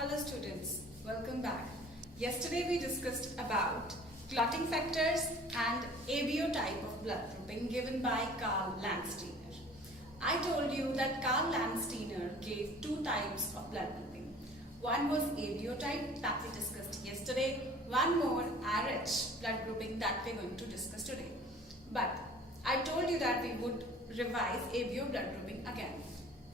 Hello students, welcome back. Yesterday we discussed about clotting factors and ABO type of blood grouping given by Karl Landsteiner. I told you that Karl Landsteiner gave two types of blood grouping. One was ABO type that we discussed yesterday, one more RH blood grouping that we're going to discuss today. But I told you that we would revise ABO blood grouping again.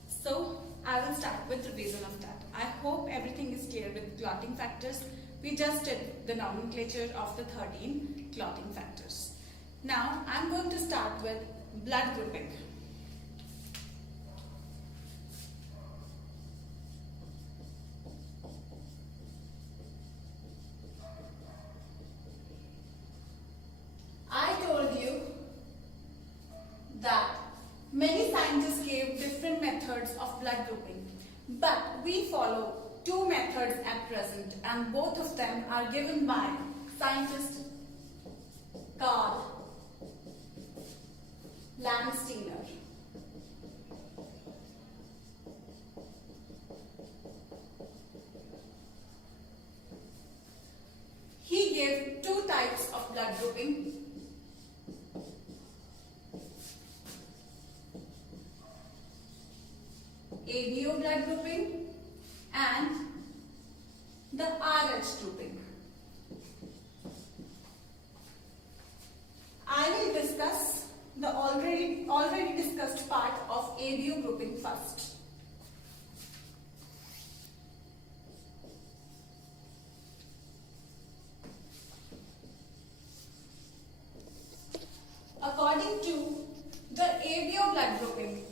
So I will start with revision of that. I hope everything is clear with clotting factors. We just did the nomenclature of the 13 clotting factors. Now I'm going to start with blood grouping. I told you that many scientists gave different methods of blood grouping, but we follow two methods at present, and both of them are given by scientist Karl Landsteiner. He gave two types of blood grouping. ABO blood grouping and the RH grouping. I will discuss the already discussed part of ABO grouping first. According to the ABO blood grouping,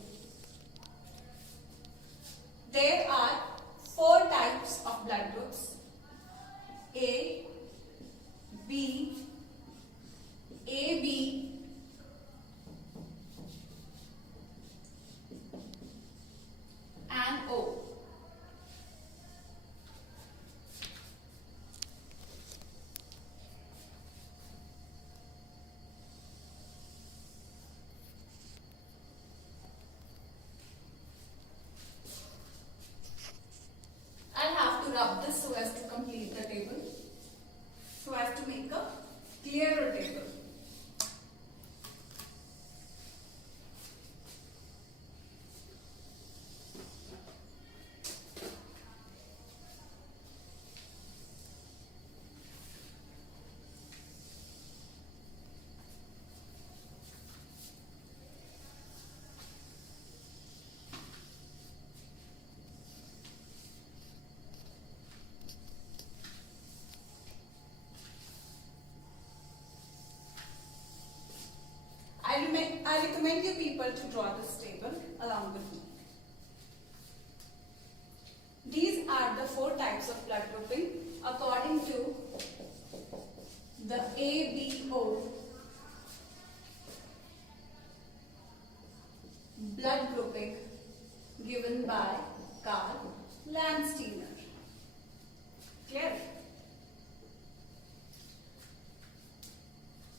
there are four types of blood groups: A, B, AB, and O. I'll have to rub this so as to complete the table, so as to make a clearer table. I recommend you people to draw this table along with me. These are the four types of blood grouping according to the ABO blood grouping given by Karl Landsteiner. Clear?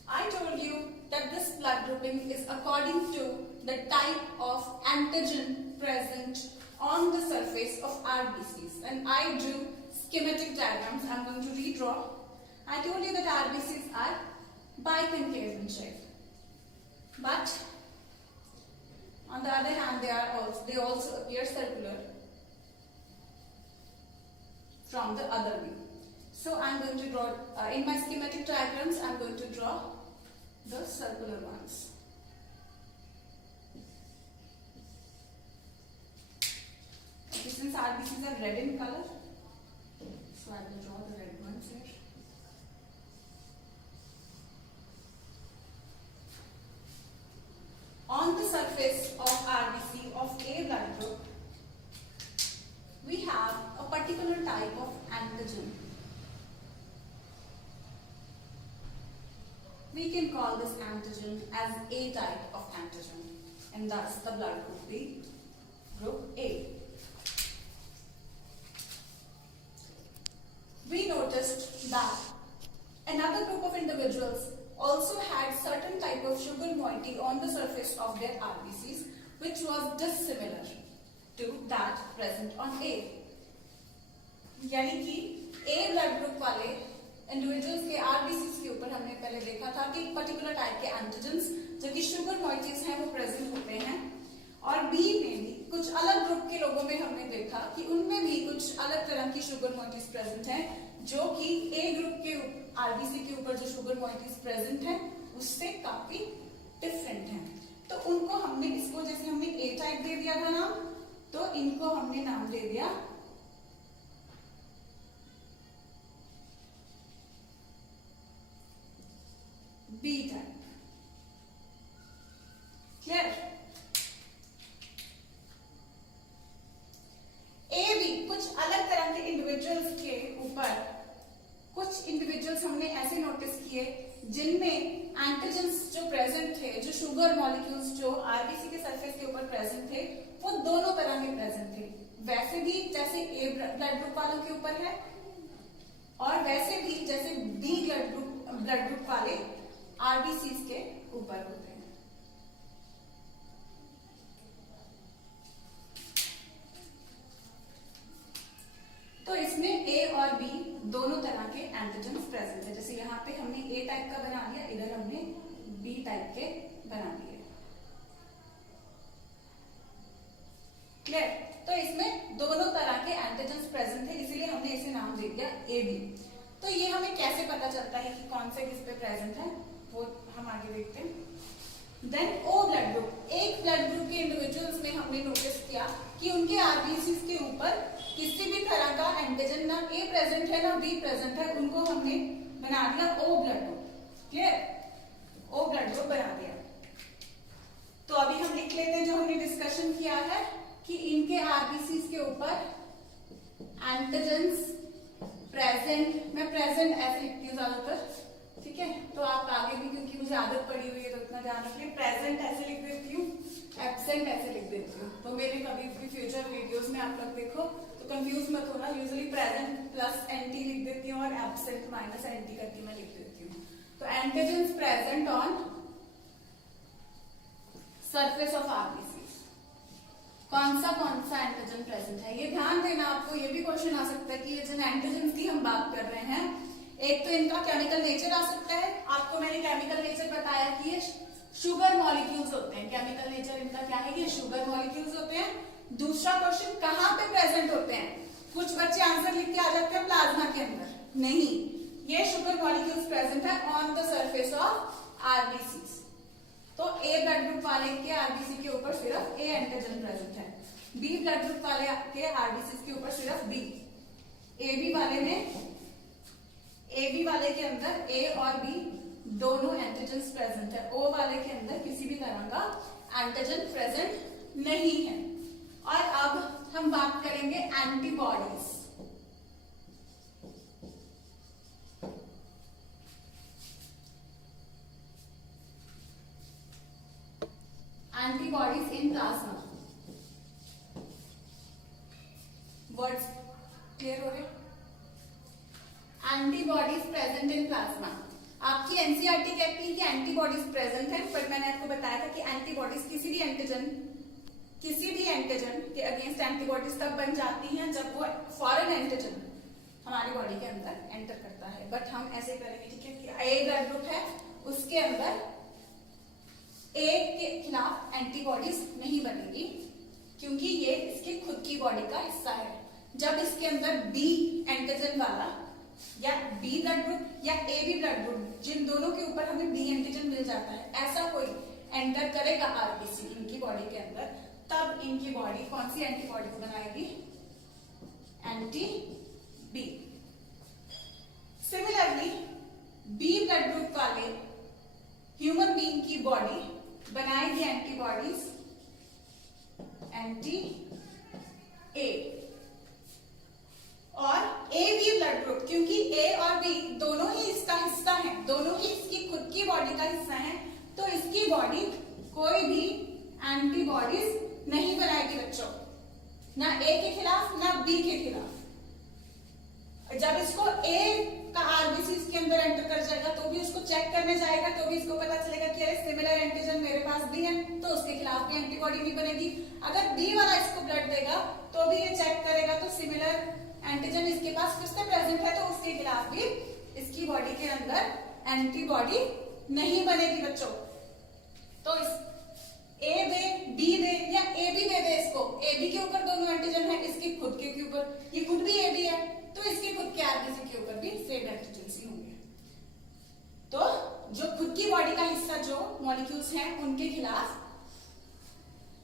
I told you that this blood grouping is according to the type of antigen present on the surface of RBCs. And I drew schematic diagrams. I'm going to redraw. I told you that RBCs are biconcave in shape. But on the other hand, they also appear circular from the other view. So I'm going to draw, in my schematic diagrams, I'm going to draw the circular ones. Okay, since RBCs are red in color, so I will draw the red ones here. On the surface of RBC of A blood group, we have a particular type of antigen. We can call this antigen as A type of antigen, and thus the blood group be group A. We noticed that another group of individuals also had certain type of sugar moiety on the surface of their RBCs, which was dissimilar to that present on A. यानी कि ए blood group वाले individuals के RBC के ऊपर हमने पहले देखा था कि एक पर्टिकुलर टाइप के एंटीजेंस जो कि शुगर मॉइटीज हैं वो प्रेजेंट होते हैं, और बी में भी कुछ अलग ग्रुप के लोगों में हमने देखा कि उनमें भी कुछ अलग तरह की शुगर मॉइटीज प्रेजेंट हैं, जो कि ए ग्रुप के आरबीसी के ऊपर जो शुगर मॉइटीज प्रेजेंट है उससे काफी डिफरेंट है। तो उनको हमने, इसको जैसे हमने ए टाइप दे दिया था नाम, तो इनको हमने नाम दे दिया B type. Clear? A B कुछ अलग तरह के इंडिविजुअल्स के ऊपर, कुछ इंडिविजुअल्स हमने ऐसे नोटिस किए जिनमें एंटीजेंस जो प्रेजेंट थे, जो शुगर मॉलिक्यूल्स जो आरबीसी के सरफेस के ऊपर प्रेजेंट थे, वो दोनों तरह के प्रेजेंट थे। वैसे भी जैसे ए ब्लड ग्रुप वालों के ऊपर है, और वैसे भी जैसे बी ब्लड ग्रुप वाले आरबीसी के ऊपर होते हैं। तो इसमें ए और बी दोनों तरह के एंटीजेंस प्रेजेंट है। जैसे यहाँ पे हमने ए टाइप का बना लिया, इधर हमने बी टाइप के बना दिए। क्लियर? तो इसमें दोनों तरह के एंटीजेंस प्रेजेंट है, इसीलिए हमने इसे नाम दे दिया ए बी। तो ये हमें कैसे पता चलता है कि कौन से किस पे प्रेजेंट है, वो हम आगे देखते हैं। देन ओ ब्लड ग्रुप, एक ब्लड ग्रुप के इंडिविजुअल्स में हमने नोटिस किया कि उनके आरबीसी के ऊपर किसी भी तरह का एंटीजन ना ए प्रेजेंट है ना बी प्रेजेंट है, उनको हमने बना दिया O blood group. Clear? O blood group बना दिया। तो अभी हम लिख लेते हैं जो हमने डिस्कशन किया है कि इनके आरबीसी के ऊपर एंटीजेंस प्रेजेंट, मैं प्रेजेंट ऐसे लिखती हूँ ज्यादातर, ठीक है? तो आप आगे भी, क्योंकि मुझे आदत पड़ी हुई है तो इतना ध्यान रखिए, प्रेजेंट ऐसे लिख देती हूँ, एब्सेंट ऐसे लिख देती हूँ। तो मेरे कभी भी फ्यूचर वीडियोस में आप लोग देखो तो कंफ्यूज मत होना, यूजुअली प्रेजेंट प्लस एंटी लिख देती हूँ और एब्सेंट माइनस एंटी करके मैं लिख देती हूँ। तो antigens present on surface of RBC, कौन सा एंटीजन प्रेजेंट है, ये ध्यान देना आपको। ये भी क्वेश्चन आ सकता है कि ये जिन एंटीजन की हम बात कर रहे हैं, एक तो इनका केमिकल नेचर आ सकता है, आपको मैंने केमिकल नेचर बताया कि ये शुगर मॉलिक्यूल्स होते हैं। केमिकल नेचर इनका क्या है? ये शुगर मॉलिक्यूल्स होते हैं। दूसरा क्वेश्चन, कहाँ पे प्रेजेंट होते हैं? कुछ बच्चे आंसर लिख के आ जाते हैं प्लाज्मा के अंदर, नहीं, ये शुगर मॉलिक्यूल्स प्रेजेंट है on the surface of RBC. तो ए ब्लड ग्रुप वाले के आरबीसी के ऊपर सिर्फ ए एंटीजन प्रेजेंट है, बी ब्लड ग्रुप वाले के आरबीसी के ऊपर सिर्फ बी। ए बी वाले के अंदर ए और बी दोनों एंटीजेंस प्रेजेंट है, ओ वाले के अंदर किसी भी तरह का एंटीजन प्रेजेंट नहीं है। और अब हम बात करेंगे antibodies. Antibodies in plasma, words clear हो रहे? Antibodies present in plasma. आपकी एनसीईआरटी कहती है कि एंटीबॉडीज प्रेजेंट है, पर मैंने आपको बताया था कि एंटीबॉडीज किसी भी एंटीजन के अगेंस्ट एंटीबॉडीज तब बन जाती हैं जब वो फॉरेन एंटीजन हमारी बॉडी के अंदर एंटर करता है। बट हम ऐसे करेंगे, ठीक है, कि ए ब्लड ग्रुप है, उसके अंदर ए के खिलाफ एंटीबॉडीज नहीं बनेगी, क्योंकि ये इसकी खुद की बॉडी का हिस्सा है। जब इसके अंदर बी एंटीजन वाला या बी ब्लड ग्रुप या ए बी ब्लड ग्रुप, जिन दोनों के ऊपर हमें बी एंटीजन मिल जाता है, ऐसा कोई एंटर करेगा आरबीसी इनकी बॉडी के अंदर, तब इनकी बॉडी कौन सी एंटीबॉडीज बनाएगी? Anti B. Similarly B blood group वाले ह्यूमन बीइंग की बॉडी बनाएगी एंटीबॉडीज एंटी ए। और ए बी ब्लड ग्रुप, क्योंकि ए और बी दोनों ही इसका हिस्सा है, दोनों ही इसकी खुद की बॉडी का हिस्सा है, तो इसकी बॉडी कोई भी एंटीबॉडीज नहीं बनाएगी बच्चों, ना ए के खिलाफ ना बी के खिलाफ। जब इसको ए का आरबीसी इसके अंदर एंटर कर जाएगा तो भी उसको चेक करने जाएगा, तो भी इसको पता चलेगा कि अरे सिमिलर एंटीजन मेरे पास भी है, तो उसके खिलाफ भी एंटीबॉडी नहीं बनेगी। अगर बी वाला इसको ब्लड देगा तो भी ये चेक करेगा, तो सिमिलर एंटीजन इसके पास फिर से प्रेजेंट है तो उसके खिलाफ भी इसकी बॉडी के अंदर एंटीबॉडी नहीं बनेगी बच्चों। तो इस ए दे, बी दे या ए बी दे दे इसको, ए बी के ऊपर दोनों एंटीजन है, इसके खुद के ऊपर, ये खुद भी ए बी है तो इसके खुद के आरबीसी के ऊपर भी सेम एंटीजन ही होंगे। तो जो खुद की बॉडी का हिस्सा जो मॉलिक्यूल्स हैं उनके खिलाफ,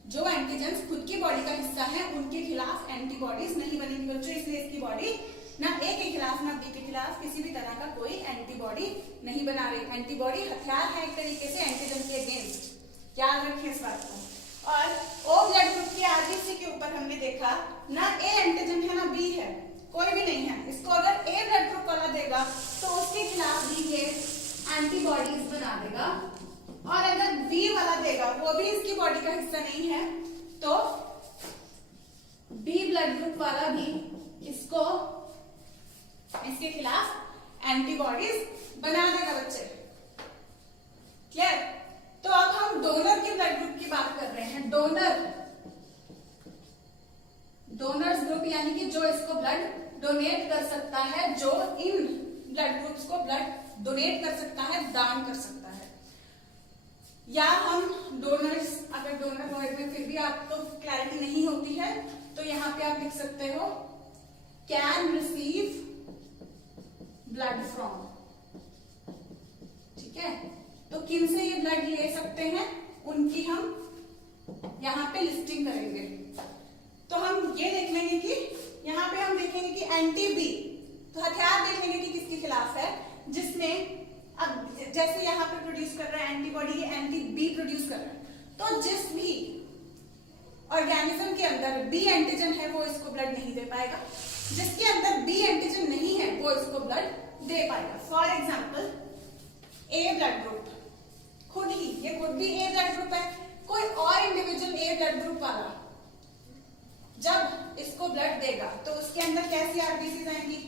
जो एंटीजन खुद की बॉडी का हिस्सा है उनके खिलाफ एंटीबॉडीज नहीं बनेगी बच्चों। इसलिए इसकी बॉडी ना ए के खिलाफ ना बी के खिलाफ किसी भी तरह का कोई एंटीबॉडी नहीं बना रही। एंटीबॉडी हथियार है एक तरीके से एंटीजन के अगेंस्ट, याद रखें इस बात को। और ओ ब्लड ग्रुप की आरबीसी के ऊपर हमने देखा ना ए एंटीजन है ना बी है, कोई भी नहीं है। इसको अगर ए ब्लड ग्रुप वाला देगा तो उसके खिलाफ भी ये एंटीबॉडीज बना देगा, और अगर बी वाला देगा वो भी इसकी बॉडी का हिस्सा नहीं है तो बी ब्लड ग्रुप वाला भी इसको इसके खिलाफ एंटीबॉडीज बना देगा बच्चे। क्लियर? तो अब हम डोनर के ब्लड ग्रुप की बात कर रहे हैं। डोनर्स ग्रुप यानी कि जो इसको ब्लड डोनेट कर सकता है, जो इन ब्लड ग्रुप्स को ब्लड डोनेट कर सकता है, दान कर सकता है। या हम डोनर्स, अगर डोनर वर्ड में फिर भी आपको क्लैरिटी नहीं होती है तो यहां पे आप लिख सकते हो कैन रिसीव ब्लड फ्रॉम। ठीक है, तो किन से ये ब्लड ले सकते हैं उनकी हम यहाँ पे लिस्टिंग करेंगे। तो हम ये देख लेंगे कि यहाँ पे हम देखेंगे कि एंटी बी, तो हथियार देख लेंगे कि किसके खिलाफ है, जिसमें अब जैसे यहाँ पे प्रोड्यूस कर रहा है एंटीबॉडी, ये एंटी बी प्रोड्यूस कर रहा है। तो जिस भी ऑर्गेनिज्म के अंदर बी एंटीजन है वो इसको ब्लड नहीं दे पाएगा, जिसके अंदर बी एंटीजन नहीं है वो इसको ब्लड दे पाएगा। For example A blood group, खुद ही ये खुद भी ए ब्लड ग्रुप है, कोई और इंडिविजुअल ए ब्लड ग्रुप वाला जब इसको ब्लड देगा तो उसके अंदर कैसी आरबीसी आएंगी?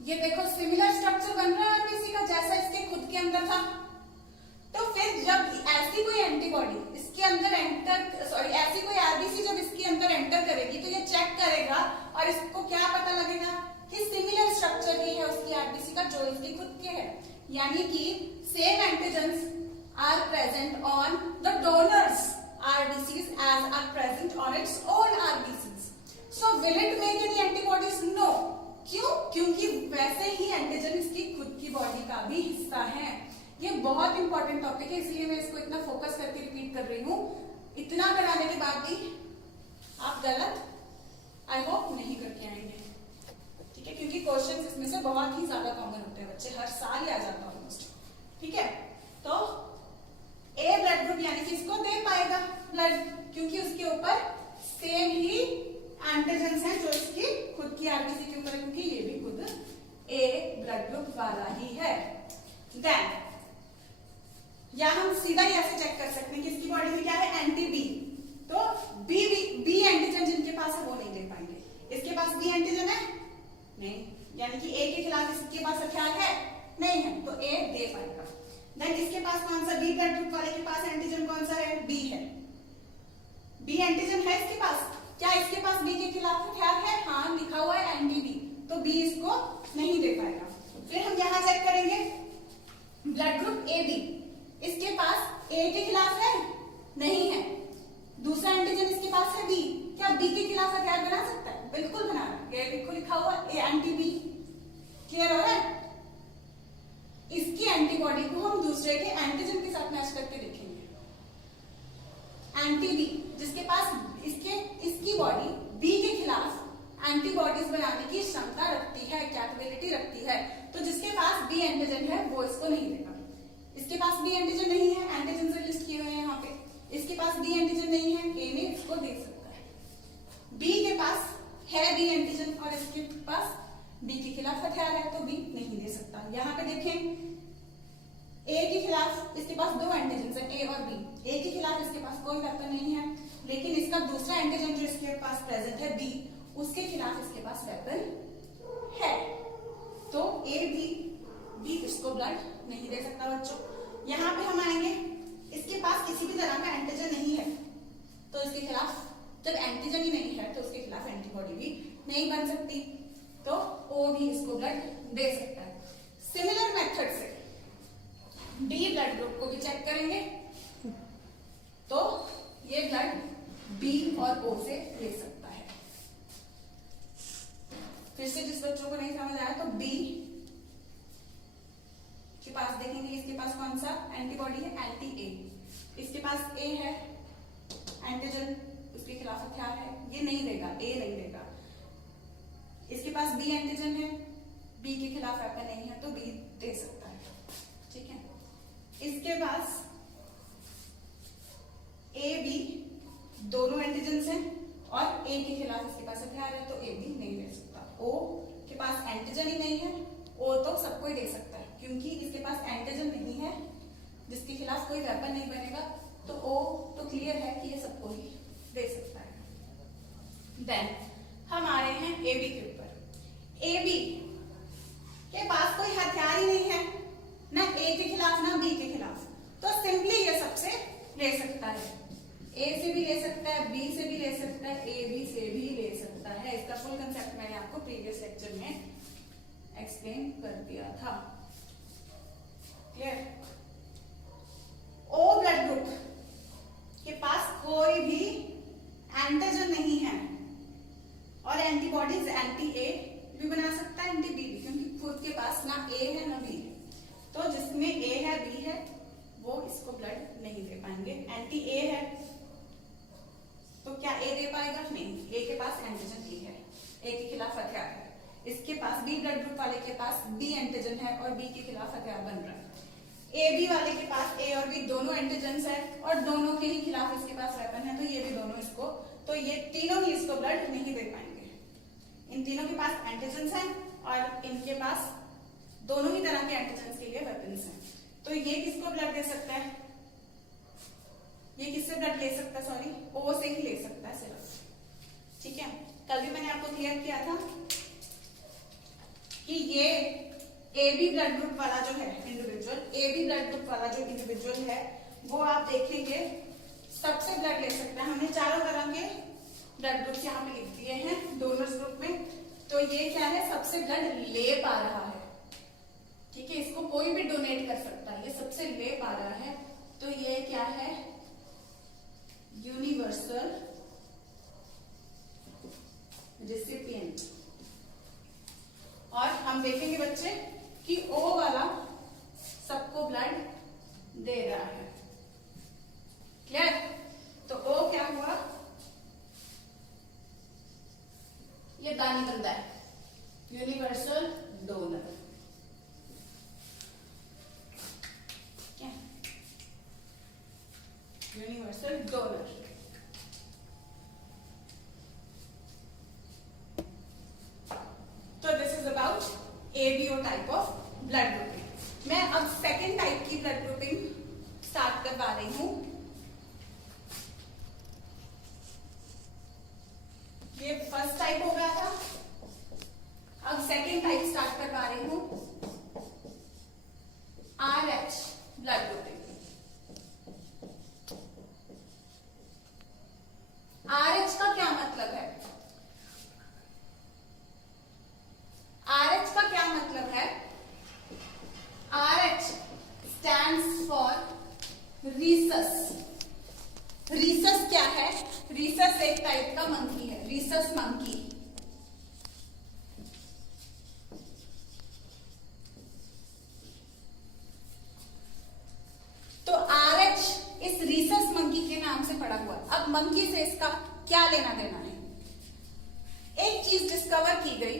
ये देखो सिमिलर स्ट्रक्चर बन रहा है आरबीसी का जैसा इसके खुद के अंदर था। तो फिर जब ऐसी कोई एंटीबॉडी इसके अंदर ऐसी कोई आरबीसी जब इसके अंदर एंटर करेगी तो ये चेक करेगा और इसको क्या पता लगेगा कि सिमिलर स्ट्रक्चर ही है उसकी आरबीसी का जो इसके खुद के है, यानी कि same antigens are present on the donor's RBCs as are present on its own RBCs. So will it make any antibodies? No. क्यों? क्योंकि वैसे ही एंटीजन इसकी खुद की बॉडी का भी हिस्सा है। ये बहुत इंपॉर्टेंट टॉपिक है, इसलिए मैं इसको इतना फोकस करके रिपीट कर रही हूँ। इतना कराने के बाद भी आप गलत आई होप नहीं करके आएंगे, ठीक है? क्योंकि क्वेश्चंस इसमें से बहुत ही ज्यादा कॉमन होते हैं बच्चे, हर साल ही आ जाता है ऑलमोस्ट। ठीक है, तो ए ब्लड ग्रुप यानी कि इसको दे पाएगा ब्लड, क्योंकि उसके ऊपर सेम ही एंटीजन्स हैं जो इसकी खुद की आरबीसी के ऊपर है, क्योंकि ये भी खुद ए ब्लड ग्रुप वाला ही है। देन या हम सीधा ही ऐसे चेक कर सकते हैं कि इसकी बॉडी में क्या है, एंटी बी। तो बी एंटीजन जिनके पास है वो नहीं दे पाएंगे। इसके पास बी एंटीजन है नहीं, यानी कि ए के खिलाफ इसके पास हथियार है नहीं है, तो ए दे पाएगा। देन इसके पास कौन सा, बी ब्लड ग्रुप वाले के पास एंटीजन कौन सा है, बी है। बी एंटीजन है इसके पास, क्या इसके पास बी के खिलाफ हथियार है? हाँ, लिखा हुआ है एंटी बी, तो बी इसको नहीं दे पाएगा। फिर हम यहाँ चेक करेंगे ब्लड ग्रुप ए बी, इसके पास ए के खिलाफ है नहीं है, दूसरा एंटीजन इसके पास है बी, क्या बी के खिलाफ हथियार बना सकता है? बिल्कुल बना रहा है, ये देखो लिखा हुआ ए एंटी बी। क्लियर हो रहा है? इसकी एंटीबॉडी को हम दूसरे के एंटीजन के साथ मैच करके देखेंगे। एंटी बी जिसके पास इसकी बॉडी बी के खिलाफ एंटीबॉडीज बनाने की क्षमता रखती है, कैपेबिलिटी रखती है, तो जिसके पास बी एंटीजन है वो इसको नहीं देगा। इसके पास बी एंटीजन नहीं है, एंटीजन से लिस्ट किए हुए हैं यहाँ पे, इसके पास बी एंटीजन नहीं है, ए ने इसको दे सकता है। बी के पास है बी एंटीजन और इसके पास बी के खिलाफ हथियार है, तो बी नहीं दे सकता। यहाँ पे देखें ए के खिलाफ इसके पास दो एंटीजन है, ए और बी। ए के खिलाफ इसके पास कोई वेपन नहीं है, लेकिन इसका दूसरा एंटीजन जो इसके पास प्रेजेंट है बी, उसके खिलाफ इसके पास वेपन है, तो ए बी इसको ब्लड नहीं दे सकता बच्चों। यहाँ पे हम आएंगे, इसके पास किसी भी तरह का एंटीजन नहीं है, तो जब एंटीजन ही नहीं है तो उसके खिलाफ एंटीबॉडी भी नहीं बन सकती, तो ओ भी इसको ब्लड दे सकता है। सिमिलर मेथड से बी ब्लड ग्रुप को भी चेक करेंगे, तो ये ब्लड बी और ओ से ले सकता है। फिर से जिस बच्चों को नहीं समझ आया तो बी के पास देखेंगे, इसके पास कौन सा एंटीबॉडी है, एंटी ए। इसके पास ए है एंटीजन, उसके खिलाफ हथियार है, ये नहीं देगा, ए नहीं देगा। इसके पास बी एंटीजन है, बी के खिलाफ वेपन नहीं है, तो बी दे सकता है, ठीक है। इसके पास ए बी दोनों एंटीजन हैं और ए के खिलाफ इसके पास हथियार है, तो ए भी नहीं दे सकता। ओ के पास एंटीजन ही नहीं है, ओ तो सबको ही दे सकता है, क्योंकि इसके पास एंटीजन नहीं है जिसके खिलाफ कोई वेपन नहीं बनेगा, तो ओ तो क्लियर है कि ये सबको ही दे सकता है। देन हम आ रहे हैं ए बी के ऊपर। ए बी के पास कोई हथियार ही नहीं है, ना ए के खिलाफ ना बी के खिलाफ, तो सिंपली ये सबसे ले सकता है। ए से भी ले सकता है, बी से भी ले सकता है, ए बी से भी ले सकता है। इसका फुल कंसेप्ट मैंने आपको प्रीवियस लेक्चर में एक्सप्लेन कर दिया था, क्लियर। ओ ब्लड ग्रुप के पास कोई भी एंटीजन नहीं है और एंटीबॉडीज एंटी ए भी बना सकता है, एंटी बी भी, क्योंकि खुद के पास ना ए है ना बी है, तो जिसमें ए है बी है वो इसको ब्लड नहीं दे पाएंगे। एंटी ए है तो क्या ए दे पाएगा, नहीं, ए के पास एंटीजन ई है, ए के खिलाफ हथियार है। इसके पास बी ब्लड ग्रुप वाले के पास बी एंटीजन है और बी के खिलाफ हथियार बन रहा है। ए बी वाले के पास ए और बी दोनों एंटीजन है और दोनों के ही खिलाफ इसके पास वेपन है, तो ये भी दोनों इसको, तो ये तीनों ही इसको ब्लड नहीं दे पाएंगे। इन तीनों के पास एंटीजन है और इनके पास दोनों ही तरह के एंटीजन के लिए वेपन्स हैं, तो ये किसको ब्लड दे सकता है, ये किससे ब्लड ले सकता है, सॉरी, ओ से ही ले सकता है सिर्फ, ठीक है। कल भी मैंने आपको क्लियर किया था कि ये ए बी ब्लड ग्रुप वाला जो है individual, A B blood group वाला जो इंडिविजुअल है वो आप देखेंगे सबसे ब्लड ले सकता है। हमने चारों तरह के ब्लड ग्रुप यहाँ पे लिख दिए हैं डोनर्स ग्रुप में, तो ये क्या है, सबसे ब्लड ले पा रहा है, ठीक है। इसको कोई भी डोनेट कर सकता है, ये सबसे ले पा रहा है, तो ये क्या है, यूनिवर्सल रिसिपिएंट। और हम देखेंगे बच्चे कि ओ वाला सबको ब्लड दे रहा है, क्लियर। तो ओ क्या हुआ, ये दानी बंदा है, यूनिवर्सल डोनर, क्या, यूनिवर्सल डोनर। तो this is about ABO type of blood grouping. मैं अब सेकेंड टाइप की ब्लड ग्रुपिंग स्टार्ट करवा रही हूं। ये फर्स्ट टाइप हो गया था, अब सेकेंड टाइप स्टार्ट करवा रही हूं, RH ब्लड ग्रुपिंग। RH का क्या मतलब है, RH का क्या मतलब है, RH stands for rhesus। rhesus क्या है, rhesus एक टाइप का मंकी है, rhesus मंकी। तो RH इस rhesus मंकी के नाम से पड़ा हुआ। अब मंकी से इसका क्या लेना देना है, एक चीज डिस्कवर की गई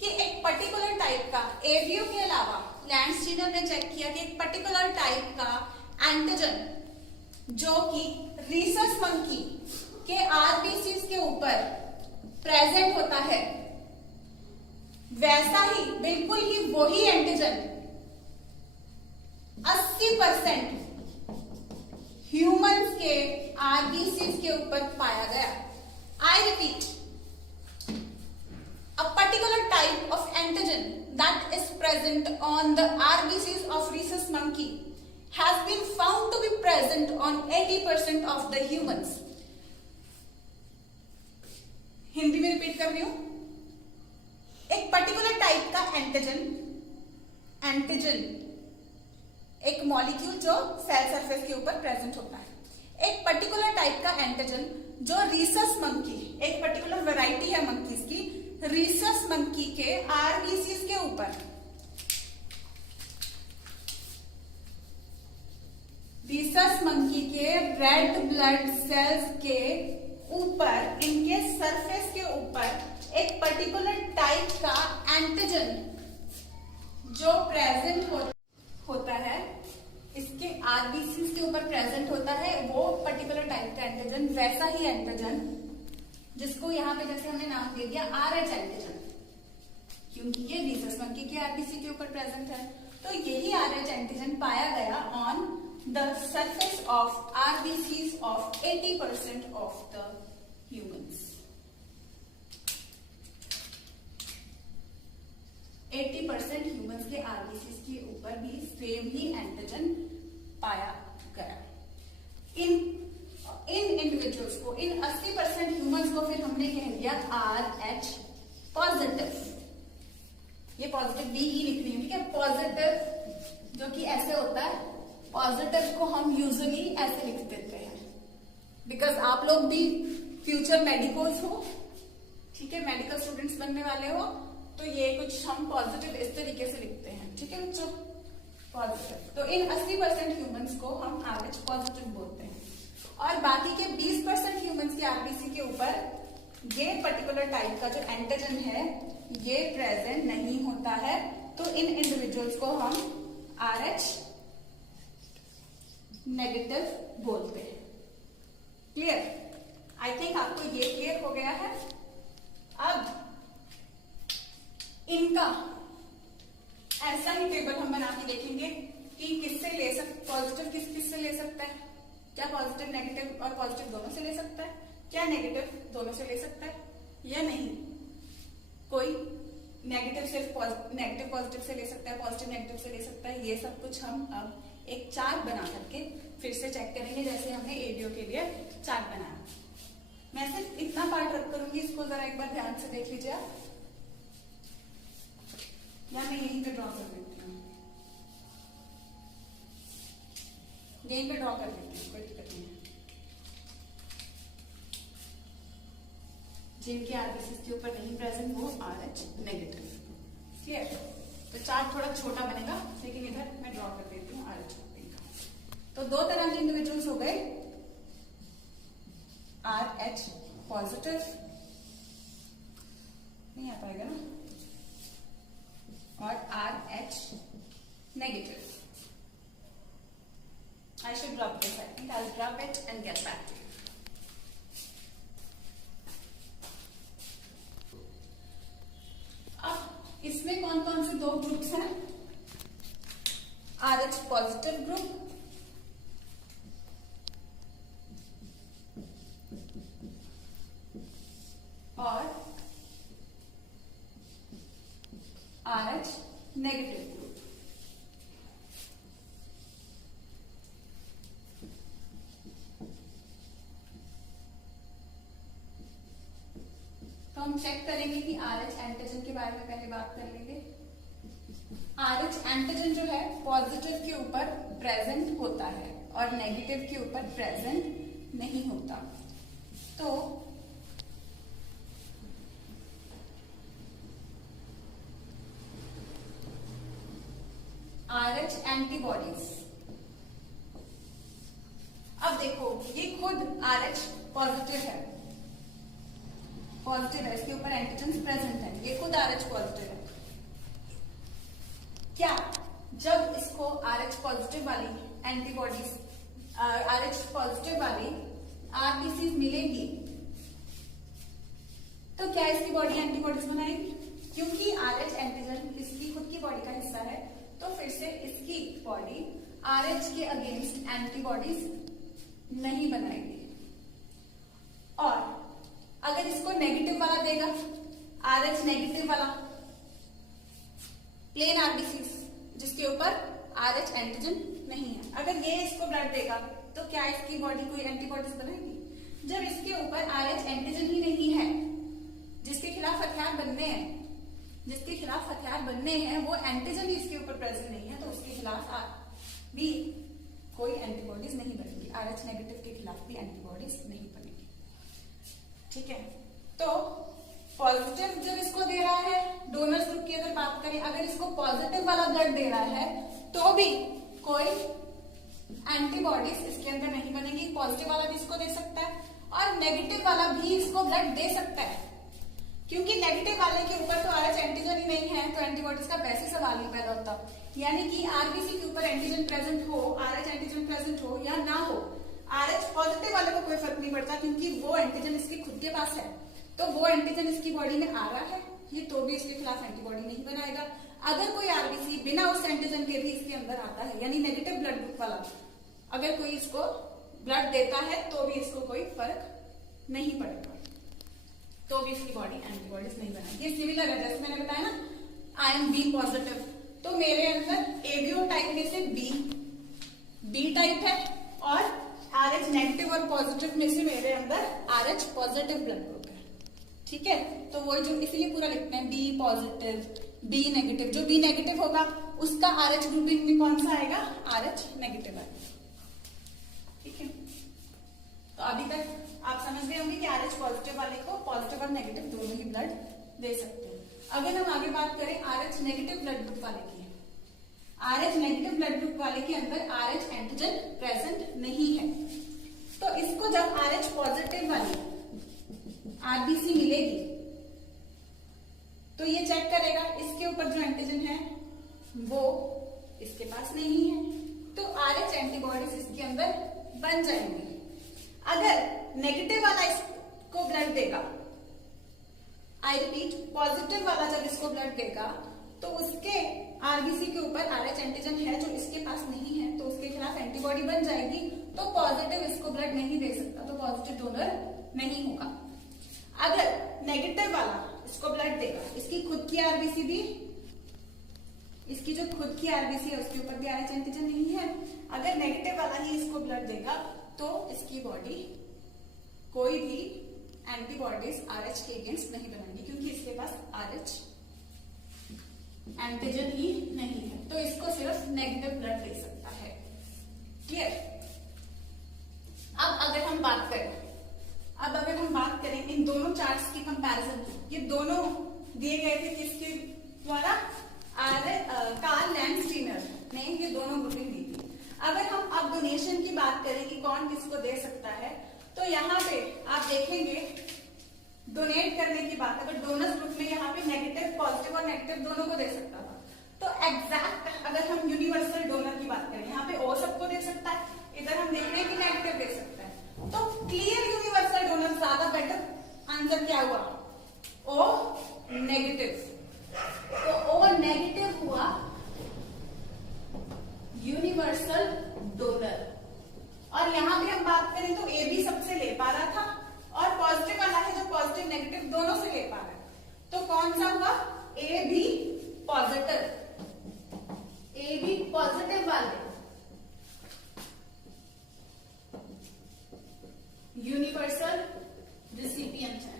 कि एक पर्टिकुलर टाइप का एबीओ के अलावा लैंडस्टीनर ने चेक किया कि एक पर्टिकुलर टाइप का एंटीजन जो कि rhesus मंकी के आरबीसीज के ऊपर प्रेजेंट होता है, वैसा ही बिल्कुल ही वही एंटीजन 80% ह्यूमंस के आरबीसीज के ऊपर पाया गया। I repeat, a particular type of antigen that is present on the RBCs of rhesus monkey has been found to be present on 80% of the humans। Hindi में रिपीट कर रही हूं, एक पर्टिकुलर टाइप का एंटीजन एक मॉलिक्यूल जो cell surface के ऊपर प्रेजेंट होता है, एक पर्टिकुलर टाइप का एंटीजन जो रीसस मंकी, एक पर्टिकुलर वैरायटी है मंकीज की, रीसस मंकी के आरबीसीज के ऊपर, रीसस मंकी के रेड ब्लड सेल्स के ऊपर, इनके सरफेस के ऊपर एक पर्टिकुलर टाइप का एंटीजन जो प्रेजेंट होता है, इसके आरबीसीज के ऊपर प्रेजेंट होता है, वो पर्टिकुलर टाइप का एंटीजन, वैसा ही एंटीजन जिसको यहाँ पे जैसे हमने नाम दे दिया RH एंटीजन, क्योंकि ये रीसस मंकी के आरबीसी के ऊपर प्रेजेंट है, तो यही RH एंटीजन पाया गया on the surface of RBCs of 80% of the humans. 80% humans के आरबीसीज के ऊपर भी सेम ही एंटीजन पाया गया। इन इंडिविजुअल्स को, इन 80% ह्यूमंस को फिर हमने कह दिया RH पॉजिटिव। ये पॉजिटिव B ही लिख रही हूं, ठीक है। पॉजिटिव जो कि ऐसे होता है, पॉजिटिव को हम यूजुअली ऐसे लिख देते हैं, बिकॉज आप लोग भी फ्यूचर मेडिकोस हो, ठीक है, मेडिकल स्टूडेंट्स बनने वाले हो, तो ये कुछ हम पॉजिटिव इस तरीके से लिखते हैं, ठीक है बच्चों, पॉजिटिव। तो इन 80% ह्यूमंस को हम RH पॉजिटिव बोलते हैं, और बाकी के 20% ह्यूमंस के आरबीसी के ऊपर ये पर्टिकुलर टाइप का जो एंटीजन है ये प्रेजेंट नहीं होता है, तो इन इंडिविजुअल्स को हम RH नेगेटिव बोलते हैं। क्लियर? आई थिंक आपको ये क्लियर हो गया है। अब इनका ऐसा ही टेबल हम बना के देखेंगे कि किससे ले सकते, पॉजिटिव किस से ले सकता है, क्या पॉजिटिव नेगेटिव और पॉजिटिव दोनों से ले सकता है, क्या नेगेटिव दोनों से ले सकता है या नहीं, कोई नेगेटिव सिर्फ नेगेटिव पॉजिटिव से ले सकता है, पॉजिटिव नेगेटिव से ले सकता है, ये सब कुछ हम अब एक चार्ट बना करके फिर से चेक करेंगे, जैसे हमने एबीओ के लिए चार्ट बनाया। मैं सिर्फ इतना पार्ट रख करूंगी, इसको जरा एक बार ध्यान से देख लीजिए आप, या मैं यहीं पे ड्रॉ कर देती हूँ, यहीं पे ड्रॉ कर देती हूँ, कोई दिक्कत नहीं है। जिनके आरबीसीज के ऊपर नहीं प्रेजेंट वो RH नेगेटिव। क्लियर? तो चार्ट थोड़ा छोटा बनेगा, लेकिन इधर मैं ड्रॉ कर देती हूँ RH का। तो दो तरह के इंडिविजुअल्स हो गए, RH पॉजिटिव, नहीं आ पाएगा ना, और RH negative. I should rub this. I think I'll rub it and get back to you. अब इसमें कौन कौन से दो ग्रुप्स हैं? RH पॉजिटिव ग्रुप और RH नेगेटिव ग्रुप। तो हम चेक करेंगे कि RH एंटीजन के बारे में पहले बात कर लेंगे। RH एंटीजन जो है पॉजिटिव के ऊपर प्रेजेंट होता है और नेगेटिव के ऊपर प्रेजेंट नहीं होता। तो RH एंटीबॉडीज, अब देखो ये खुद RH पॉजिटिव है, पॉजिटिव है, इसके ऊपर एंटीजन प्रेजेंट है, ये खुद RH पॉजिटिव है। क्या जब इसको RH पॉजिटिव वाली एंटीबॉडीज, RH पॉजिटिव वाली आरबीसीज मिलेंगी तो क्या इसकी बॉडी एंटीबॉडीज बनाएगी? क्योंकि RH एंटीजन इसकी खुद की बॉडी का हिस्सा है, तो फिर से इसकी बॉडी RH के अगेंस्ट एंटीबॉडीज नहीं बनाएगी। और अगर इसको नेगेटिव वाला देगा, RH नेगेटिव वाला प्लेन आरबीसीज जिसके ऊपर RH एंटीजन नहीं है, अगर ये इसको ब्लड देगा तो क्या इसकी बॉडी कोई एंटीबॉडीज बनाएगी? जब इसके ऊपर RH एंटीजन ही नहीं है खिलाफ हथियार बनने हैं, जिसके खिलाफ हथियार बनने हैं वो एंटीजन ही इसके ऊपर प्रेजेंट नहीं है, तो उसके खिलाफ भी कोई एंटीबॉडीज नहीं बनेगी। RH नेगेटिव के खिलाफ भी एंटीबॉडीज नहीं बनेगी। ठीक है, तो पॉजिटिव जब इसको दे रहा है, डोनर्स ग्रुप की अगर बात करें, अगर इसको पॉजिटिव वाला ब्लड दे रहा है तो भी कोई एंटीबॉडीज इसके अंदर नहीं बनेगी। पॉजिटिव वाला भी इसको दे सकता है और नेगेटिव वाला भी इसको ब्लड दे सकता है, क्योंकि नेगेटिव वाले के ऊपर तो RH एंटीजन ही नहीं है, तो एंटीबॉडीज का वैसे सवाल नहीं पैदा होता। यानी कि RBC के ऊपर एंटीजन प्रेजेंट हो, RH एंटीजन प्रेजेंट हो या ना हो, RH पॉजिटिव वाले को कोई फर्क नहीं पड़ता, क्योंकि वो एंटीजन इसके खुद के पास है, तो वो एंटीजन इसकी बॉडी में आ रहा है, ये तो भी इसके खिलाफ एंटीबॉडी नहीं बनाएगा। अगर कोई RBC बिना उस एंटीजन के भी इसके अंदर आता है, यानी नेगेटिव ब्लड ग्रुप वाला अगर कोई इसको ब्लड देता है तो भी इसको कोई फर्क नहीं पड़ेगा, तो भी इसकी बॉडी एंटीबॉडीज नहीं बनाएगी। ये सिमिलर है, जैसे मैंने बताया ना I am B पॉजिटिव, तो मेरे अंदर एबीओ टाइप में से बी टाइप है और RH नेगेटिव और पॉजिटिव में से मेरे अंदर RH पॉजिटिव ब्लड ग्रुप है। ठीक है, तो वो जो इसलिए पूरा लिखते हैं B पॉजिटिव B नेगेटिव, जो B नेगेटिव होगा उसका RH ग्रुपिंग में कौन सा आएगा, RH नेगेटिव आएगा। ठीक है, तो अभी तक आप समझ गए होंगे कि RH पॉजिटिव वाले को पॉजिटिव और नेगेटिव दोनों ही ब्लड दे सकते हैं। अगर हम आगे बात करें RH नेगेटिव ब्लड ग्रुप वाले की, RH नेगेटिव ब्लड ग्रुप वाले के अंदर RH एंटीजन प्रेजेंट नहीं है, तो इसको जब RH पॉजिटिव वाली RBC मिलेगी तो ये चेक करेगा इसके ऊपर जो एंटीजन है वो इसके पास नहीं है, तो RH एंटीबॉडीज इसके अंदर बन जाएंगे। अगर नेगेटिव वाला इसको ब्लड देगा, आई रिपीट, पॉजिटिव वाला जब इसको ब्लड देगा तो उसके RBC के ऊपर RH एंटीजन है जो इसके पास नहीं है, तो उसके खिलाफ एंटीबॉडी बन जाएगी, तो पॉजिटिव इसको ब्लड नहीं दे सकता, तो पॉजिटिव डोनर नहीं होगा। अगर नेगेटिव वाला इसको ब्लड देगा, इसकी खुद की RBC भी, इसकी जो खुद की RBC है उसके ऊपर भी RH एंटीजन नहीं है, अगर नेगेटिव वाला ही इसको ब्लड देगा तो इसकी बॉडी कोई भी एंटीबॉडीज RH के अगेंस्ट नहीं बनाएगी, क्योंकि इसके पास RH एंटीजन ही नहीं है, तो इसको सिर्फ नेगेटिव ब्लड दे सकता है। क्लियर? अब अगर हम बात करें इन दोनों चार्ट्स की कंपैरिजन की, ये दोनों दिए गए थे किसके द्वारा, कार्ल लैंडस्टीनर ने ये दोनों ग्रुपिंग दी थी। अगर हम अब डोनेशन की बात करें कि कौन किसको दे सकता है, तो यहाँ पे आप देखेंगे डोनेट करने की बात, अगर डोनर्स ग्रुप में यहाँ पे नेगेटिव पॉजिटिव और नेगेटिव दोनों को दे सकता था, तो एग्जैक्ट अगर हम यूनिवर्सल डोनर की बात करें, यहाँ पे O सबको दे सकता है, इधर हम देख रहे हैं कि नेगेटिव दे सकता है, तो क्लियर यूनिवर्सल डोनर ज्यादा बेटर। आंसर क्या हुआ, O नेगेटिव, तो O नेगेटिव हुआ यूनिवर्सल डोनर। और यहाँ पे हम बात करें तो AB सबसे ले पा रहा था और पॉजिटिव वाला है जो पॉजिटिव नेगेटिव दोनों से ले पा रहा है, तो कौन सा हुआ, AB पॉजिटिव, AB पॉजिटिव वाले यूनिवर्सल रिसिपिएंट है।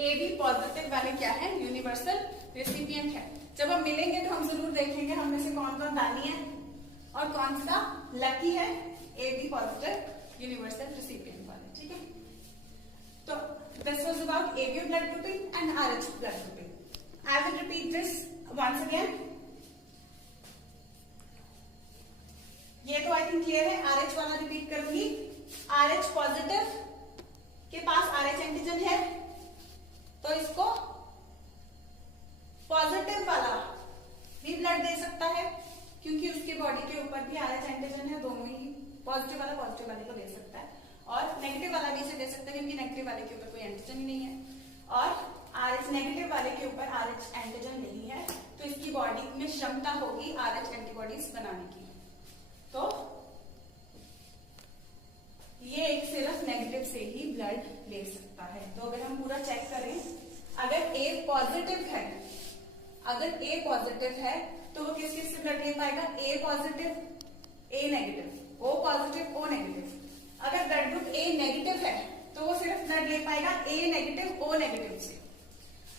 AB पॉजिटिव वाले क्या है, यूनिवर्सल रिसिपिएंट है। जब हम मिलेंगे तो हम जरूर देखेंगे हम में से कौन कौन दानी है और कौन सा लकी है, AB पॉजिटिव यूनिवर्सल रिसिपिएंट वाले। ठीक है, तो this was about AB blood grouping and RH blood grouping. I will repeat this once again. ये तो आई थिंक क्लियर है, RH वाला रिपीट करूंगी। RH पॉजिटिव के पास RH एंटीजन है, तो इसको पॉजिटिव वाला भी ब्लड दे सकता है, क्योंकि उसके बॉडी के ऊपर भी RH एंटीजन है, दोनों ही पॉजिटिव वाला पॉजिटिव वाले को दे सकता है, और नेगेटिव वाला भी इसे दे सकता है, क्योंकि नेगेटिव वाले के ऊपर कोई एंटीजन ही नहीं है, और RH नेगेटिव वाले के ऊपर RH एंटीजन नहीं है, तो इसकी बॉडी में क्षमता होगी RH एंटीबॉडीज बनाने की। तो ये एक सिर्फ नेगेटिव से ही ब्लड ले सकता है। तो अगर हम पूरा चेक करें, अगर A पॉजिटिव है, अगर A पॉजिटिव है तो वो किस किस से ब्लड ले पाएगा, A positive A negative, O positive O negative. अगर ब्लड ग्रुप ब्लड ले पाएगा ए नेगेटिव ओ नेगेटिव से।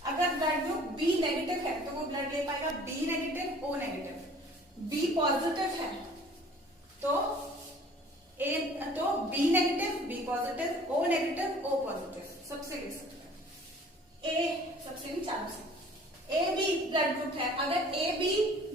अगर ब्लड ग्रुप बी नेगेटिव है तो वो ब्लड ले पाएगा B negative O negative. B positive है तो B negative B positive O negative O positive सबसे ले सकते हैं। ए सबसे नहीं चारों से। ए बी ब्लड ग्रुप है, अगर ए बी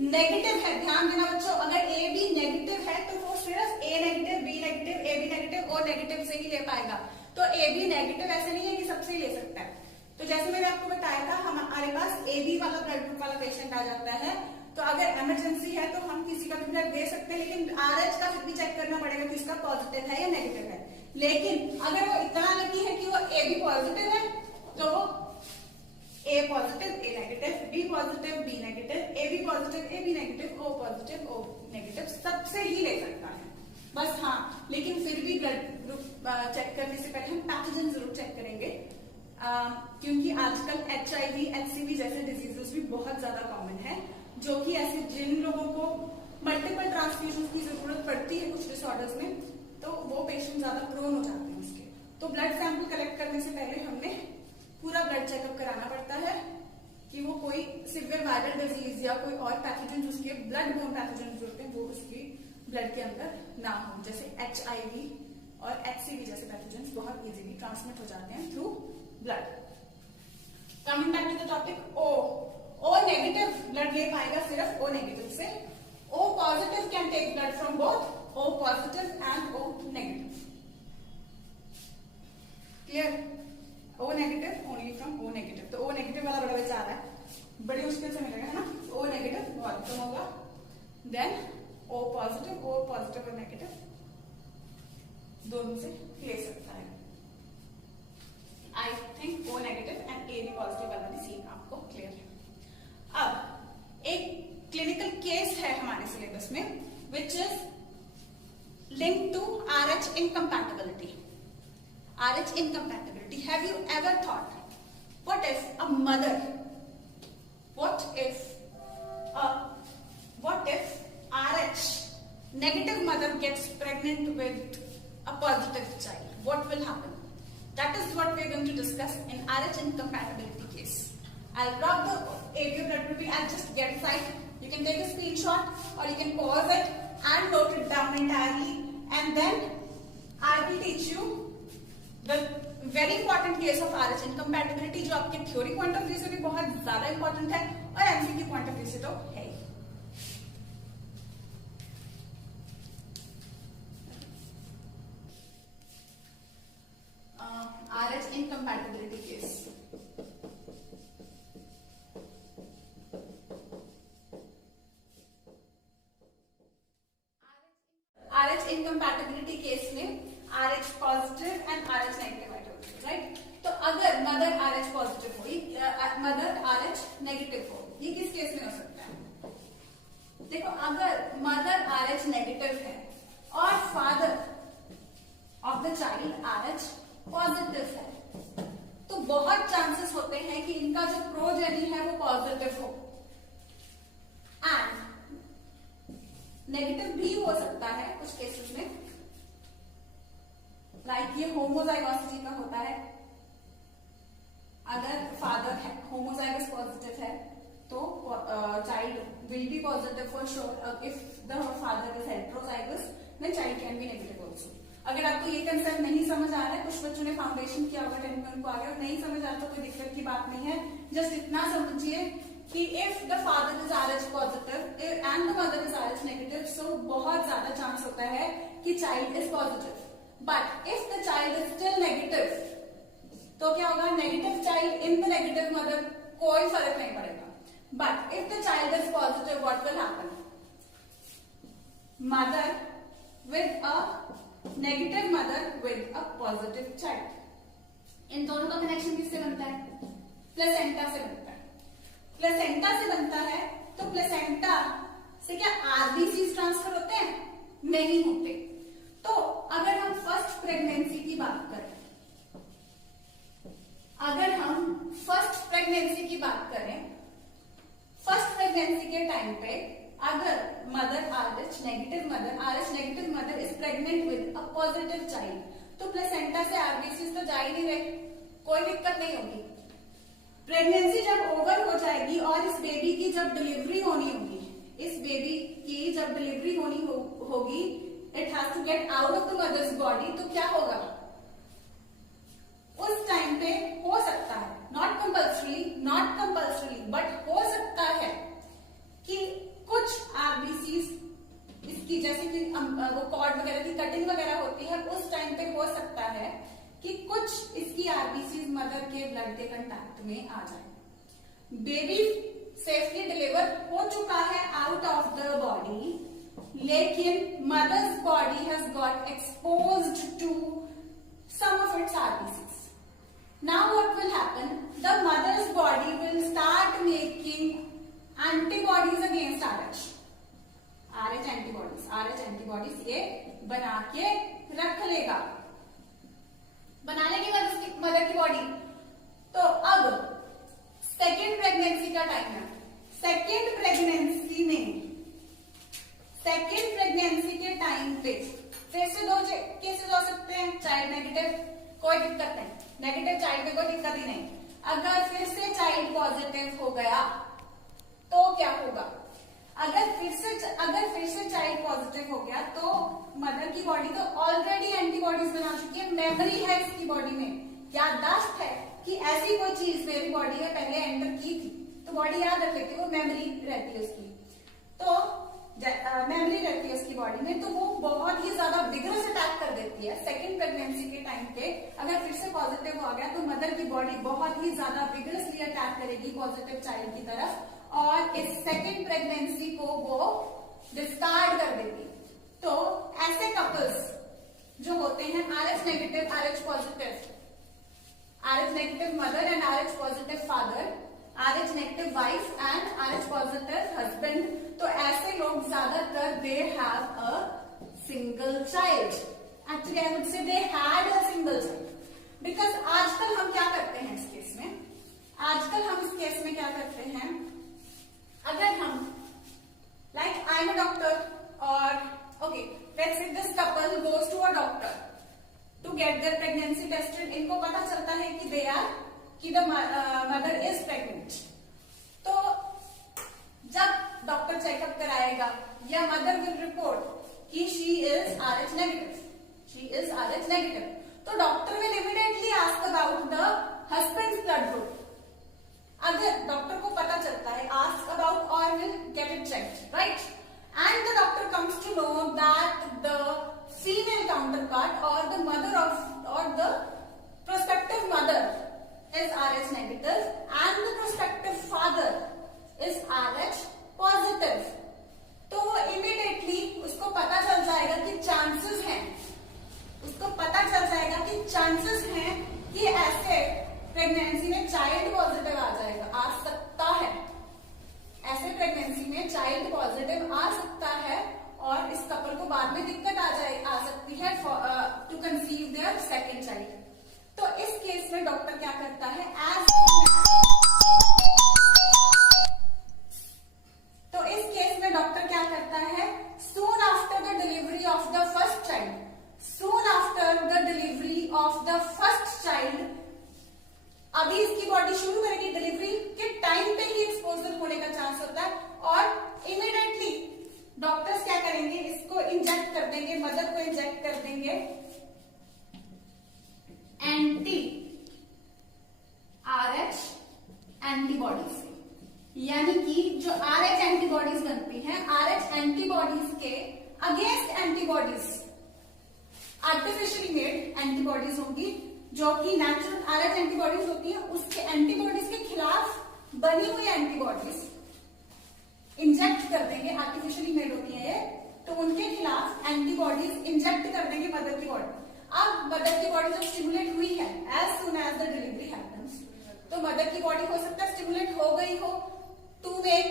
नेगेटिव है, ध्यान देना बच्चों, अगर ए बी नेगेटिव है तो वो सिर्फ A negative B negative A B negative O negative से ही ले पाएगा। तो ए बी नेगेटिव ऐसे नहीं है कि सबसे ही ले सकता है। तो जैसे मैंने आपको बताया था, हमारे पास ए बी वाला ब्लड ग्रुप वाला पेशेंट आ जाता है तो अगर इमरजेंसी है तो हम किसी का भी ब्लड दे सकते हैं, लेकिन आरएच का फिर भी चेक करना पड़ेगा कि उसका पॉजिटिव है या नेगेटिव है। लेकिन अगर वो इतना लकी है कि वो ए बी पॉजिटिव है तो A positive A negative B positive B negative A B positive A B negative O positive O negative सबसे ही ले सकता है बस। हाँ, लेकिन फिर भी ब्लड ग्रुप चेक करने से पहले हम पैथोजन जरूर चेक करेंगे, क्योंकि आजकल HIV HCV जैसे डिजीजेस भी बहुत ज्यादा कॉमन है, जो कि ऐसे जिन लोगों को मल्टीपल ट्रांसफ्यूजन की जरूरत पड़ती है कुछ डिसऑर्डर्स में, तो वो पेशेंट ज्यादा प्रोन हो जाते हैं उसके। तो ब्लड सैंपल कलेक्ट करने से पहले हमने पूरा ब्लड चेकअप कराना पड़ता है कि वो कोई सिवियर वायरल डिजीज या कोई और पैथोजन जिसके ब्लड बोर्न पैथोजन जो होते हैं वो उसकी ब्लड के अंदर ना हो। जैसे HIV और HCV जैसे पैथोजन बहुत इजीली ट्रांसमिट हो जाते हैं through blood. Coming back to the topic, O negative blood ले पाएगा सिर्फ ओ नेगेटिव से। O positive can take blood from both O positive and O negative. Clear? O negative only from O negative. तो O negative वाला बड़ा बेचारा है, बड़ी मुश्किल से मिलेगा, है ना। ओ नेगेटिव बहुत कम होगा, देन ओ पॉजिटिव और नेगेटिव दोनों से ले सकता है। I think O negative and A B positive वाला भी सीन आपको क्लियर है। अब एक क्लिनिकल केस है हमारे सिलेबस में which is link to RH incompatibility. RH incompatibility. Have you ever thought, what if a mother, what if RH negative mother gets pregnant with a positive child? What will happen? That is what we are going to discuss in RH incompatibility case. I'll drop the ABO blood group. I'll just get aside. You can take a screenshot or you can pause it and note it down entirely, and then I will teach you the very important case of RH incompatibility, जो आपके theory point of view से भी बहुत ज्यादा important है और MCQ point of view से तो है। RH incompatibility case. RH incompatibility case में RH positive and RH negative, right. तो अगर मदर RH पॉजिटिव हो, मदर RH नेगेटिव हो, ये किस केस में हो सकता है? देखो, अगर मदर RH नेगेटिव है और father of the child RH positive है, तो बहुत चांसेस होते हैं कि इनका जो प्रोजेनी है वो पॉजिटिव हो। एंड नेगेटिव भी हो सकता है कुछ केसेस में, लाइक ये होमोजाइगोसिटी का होता है। अगर फादर है होमोजाइगस पॉजिटिव है तो child will be positive for sure. If the father is heterozygous then child can be negative also. अगर आपको ये कंसेप्ट नहीं समझ आ रहा है, कुछ बच्चों ने फाउंडेशन किया होगा 10 में उनको आ गया और नहीं समझ आ रहा तो कोई दिक्कत की बात नहीं है। जस्ट इतना समझिए कि if the father is RH positive and the mother is RH negative, so बहुत ज्यादा चांस होता है कि child is positive. But if the child is still negative, तो क्या होगा? Negative child in the negative mother, कोई फर्क नहीं पड़ेगा। But if the child is positive, what will happen? Mother with a negative mother with a positive child, इन दोनों का कनेक्शन किससे बनता है? प्लेसेंटा से बनता है। प्लेसेंटा से बनता है तो प्लेसेंटा से क्या आरबीसी ट्रांसफर होते हैं? नहीं होते। तो अगर हम फर्स्ट प्रेगनेंसी की बात करें, फर्स्ट प्रेगनेंसी के टाइम पे अगर mother RH negative mother is pregnant with a positive child, तो तो प्लेसेंटा से आरबीसीज तो जा ही नहीं रहे, कोई दिक्कत नहीं होगी। प्रेगनेंसी जब ओवर हो जाएगी और इस बेबी की जब डिलीवरी होनी होगी, इस बेबी की जब डिलीवरी होनी होगी, it has to get out of the mother's body, तो क्या होगा उस टाइम पे? हो सकता है, नॉट कंपल्सरी बट हो सकता है कि कुछ आरबीसीज इसकी, जैसे कि वो कॉर्ड वगैरह की कटिंग वगैरह होती है, उस टाइम पे हो सकता है कि कुछ इसकी आरबीसीज मदर के ब्लड के कंटैक्ट में आ जाए। बेबी सेफली डिलीवर हो चुका है आउट ऑफ द बॉडी, लेकिन mother's body has got exposed to some of its RBCs. Now what will happen? The mother's body will start making antibodies against RH. RH antibodies ये बना के रख लेगा, बना लेगी मदर की बॉडी। तो अब सेकेंड प्रेगनेंसी का टाइम है। सेकेंड प्रेगनेंसी के टाइम पे फिर से दो केसेस हो सकते हैं। चाइल्ड नेगेटिव, कोई दिक्कत नहीं, नेगेटिव चाइल्ड में कोई दिक्कत ही नहीं। अगर फिर से चाइल्ड पॉजिटिव हो गया तो क्या होगा? अगर फिर से चाइल्ड पॉजिटिव हो गया तो मदर की बॉडी तो ऑलरेडी एंटीबॉडीज बना चुकी है, मेमोरी है इसकी बॉडी में, याददाश्त है कि ऐसी कोई चीज मेरी बॉडी में पहले एंटर की थी, तो बॉडी याद रख लेती है, वो मेमोरी रहती है उसकी। तो मेमोरी रहती है उसकी बॉडी में, तो वो बहुत ही ज्यादा विग्रस अटैक कर देती है। सेकेंड प्रेगनेंसी के टाइम पे अगर फिर से पॉजिटिव हो गया तो मदर की बॉडी बहुत ही ज्यादा विग्रसली अटैक करेगी पॉजिटिव चाइल्ड की तरफ, और इस सेकेंड प्रेगनेंसी को वो डिस्कार्ड कर देगी। तो ऐसे कपल्स जो होते हैं RH negative, RH negative mother and RH positive father, RH negative wife and RH positive husband, तो ऐसे लोग ज्यादातर they have a single child. Actually I would say they had a single child, because आजकल हम क्या करते हैं इस केस में? क्या करते हैं, अगर हम like I am a doctor और okay let's say this couple goes to a doctor to get their pregnancy tested. इनको पता चलता है कि द मदर इज प्रेग्नेंट। तो जब डॉक्टर चेकअप कराएगा या मदर विल रिपोर्ट कि शी इज RH नेगेटिव, तो doctor will immediately ask about the husband's blood group. अगर डॉक्टर को पता चलता है, आस्क अबाउट और will get it checked, right? And the doctor comes to know that the female counterpart और the mother of और the prospective mother is RH negative and the prospective father is RH positive, तो वो immediately उसको पता चल जाएगा कि chances हैं कि ऐसे प्रेगनेंसी में चाइल्ड पॉजिटिव आ जाएगा, आ सकता है, ऐसे प्रेगनेंसी में चाइल्ड पॉजिटिव आ सकता है, और इस कपल को बाद में दिक्कत आ सकती है to conceive their second child. तो इस केस में डॉक्टर क्या करता है, soon after the delivery of the first child, अभी इसकी बॉडी शुरू करेगी, डिलीवरी के टाइम पे ही एक्सपोजर होने का चांस होता है, और इमीडिएटली डॉक्टर्स क्या करेंगे, इसको इंजेक्ट कर देंगे, मदर को इंजेक्ट कर देंगे RH एंटीबॉडीज से, यानी कि जो RH एंटीबॉडीज बनती हैं, RH एंटीबॉडीज के against antibodies artificially made antibodies होंगी, जो कि नेचुरल RH एंटीबॉडीज होती है, उसके एंटीबॉडीज के खिलाफ बनी हुई एंटीबॉडीज इंजेक्ट कर देंगे, आर्टिफिशियली मेड होती है ये, तो उनके खिलाफ एंटीबॉडीज इंजेक्ट कर देंगे मदर की बॉडी। अब मदर की बॉडी जब स्टिमुलेट हुई है, as soon as the delivery happens, तो मदर की बॉडी हो सकता है स्टिमुलेट हो गई हो टू मेक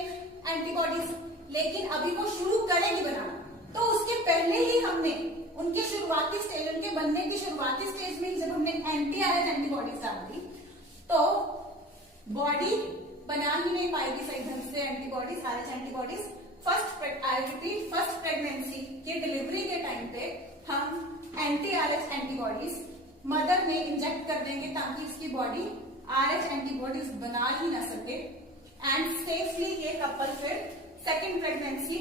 एंटीबॉडीज, लेकिन अभी वो शुरू करेगी बनाना, तो उसके पहले ही हमने उनके शुरुआती स्टेज, उनके बनने की शुरुआती स्टेज में जब हमने RH एंटीबॉडीज डाल दी, तो बॉडी बना ही नहीं पाएगी सही ढंग से antibodies, RH antibodies. First pregnancy के डिलीवरी के टाइम पे हम RH एंटीबॉडीज मदर में इंजेक्ट कर देंगे ताकि इसकी बॉडी RH एंटीबॉडीज बना ही ना सके एंड सेफली ये कपल फिर सेकेंड प्रेगनेंसी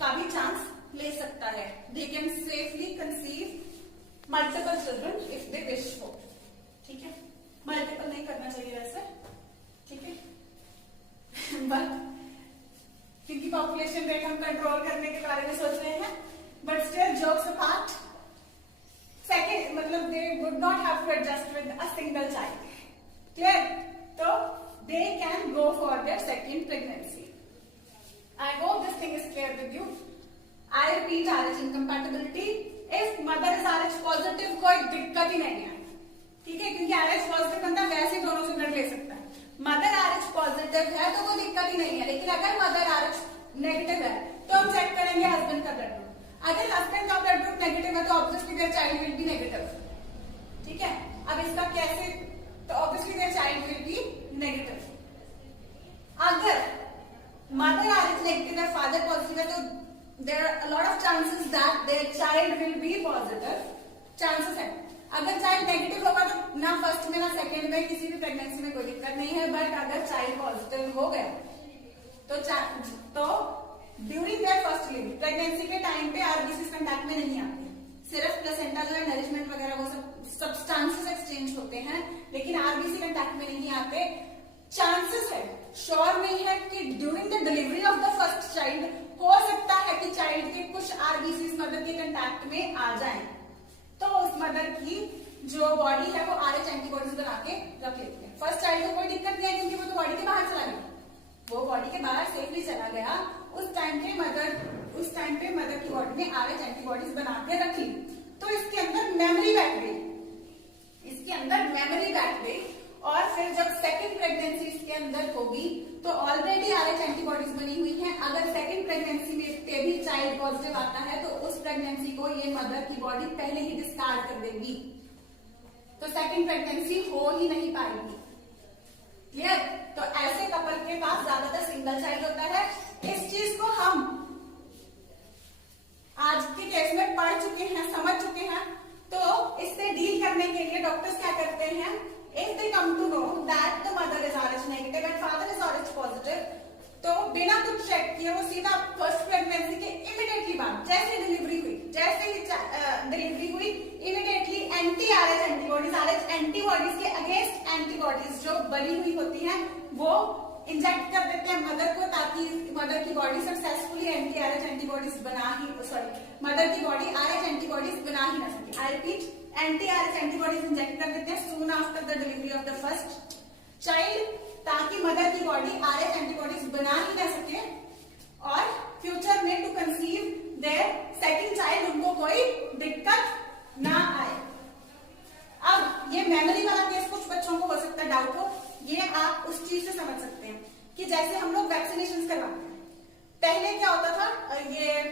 का भी चांस ले सकता है. They can safely conceive multiple children if they wish for. ठीक है, मल्टीपल नहीं करना चाहिए वैसे, ठीक है, बट क्योंकि पॉपुलेशन रेट हम कंट्रोल करने के बारे में सोच रहे हैं. But still jokes apart, second मतलब they would not have to adjust with a single child. Clear? तो they can go for their second pregnancy. I hope this thing is clear with you. I repeat, RH incompatibility. If mother is RH positive, कोई दिक्कत ही नहीं है, ठीक है, क्योंकि RH positive बंदा वैसे दोनों से ब्लड ले सकता है. मदर RH पॉजिटिव है तो कोई दिक्कत ही नहीं है. लेकिन अगर मदर RH नेगेटिव है तो हम चेक करेंगे हस्बैंड का ब्लड ग्रुप. अगर हस्बैंड का ब्लड ग्रुप नेगेटिव है तो obviously their child will be negative. ठीक है, अब इसका कैसे, तो obviously their child will be negative. अगर मदर RH नेगेटिव है, फादर पॉजिटिव है, तो there are a lot of chances that their child will be positive. Chances है. अगर चाइल्ड नेगेटिव होगा तो ना फर्स्ट में ना सेकेंड में किसी भी प्रेगनेंसी में कोई दिक्कत नहीं है. बट अगर चाइल्ड पॉजिटिव हो गया तो during their first delivery pregnancy के टाइम पे आरबीसी कांटेक्ट में नहीं आते. सिर्फ प्लेसेंटा जो है नरिशमेंट वगैरह वो सब सब्सटेंसेस एक्सचेंज होते हैं, लेकिन आरबीसी कांटेक्ट में नहीं आते. चांसेस है, श्योर नहीं है कि during the delivery of the first child हो सकता है कि चाइल्ड के कुछ आरबीसी मदर के कांटेक्ट में आ जाएं. तो उस मदर की जो बॉडी है वो RH एंटीबॉडीज बना के रख लेती है. फर्स्ट चाइल्ड को कोई दिक्कत नहीं है क्योंकि वो तो बॉडी के बाहर चला गया, वो बॉडी के बाहर सेफली चला गया. उस टाइम पे मदर की बॉडी में RH एंटीबॉडीज बना के रखी, तो इसके अंदर मेमोरी बैठ गई. और फिर जब सेकेंड प्रेगनेंसी इसके अंदर होगी तो ऑलरेडी RH एंटीबॉडीज बनी हुई हैं. अगर सेकेंड प्रेगनेंसी में पे भी चाइल्ड पॉजिटिव आता है तो उस प्रेगनेंसी को ये मदर की बॉडी पहले ही डिस्कार्ड कर देगी, तो सेकेंड प्रेगनेंसी हो ही नहीं पाएगी. क्लियर? तो ऐसे कपल के पास ज्यादातर सिंगल चाइल्ड होता है. इस चीज को हम आज के केस में पढ़ चुके हैं, समझ चुके हैं. तो इससे डील करने के लिए डॉक्टर्स क्या करते हैं, if they come to know that the mother is RH negative and father is RH positive, तो बिना कुछ चेक किए वो सीधा फर्स्ट प्रेगनेंसी के इमीडिएटली बाद जैसे ही डिलीवरी हुई immediately anti RH antibodies, RH antibodies के अगेंस्ट एंटीबॉडीज जो बनी हुई होती हैं वो इंजेक्ट कर देते हैं मदर को, ताकि मदर की body successfully anti RH antibodies mother की बॉडी RH एंटीबॉडीज बना ही ना सके. I repeat, anti RH antibodies inject कर देते हैं soon after the delivery of the first child, ताकि मदर की बॉडी RH एंटीबॉडीज बना ही ना सके और फ्यूचर में to conceive their second child उनको कोई दिक्कत ना आए. अब ये मेमोरी वाला केस कुछ बच्चों को हो सकता है डाउट हो, ये आप उस चीज से समझ सकते हैं कि जैसे हम लोग वैक्सीनेशन करवाते हैं, पहले क्या होता था, ये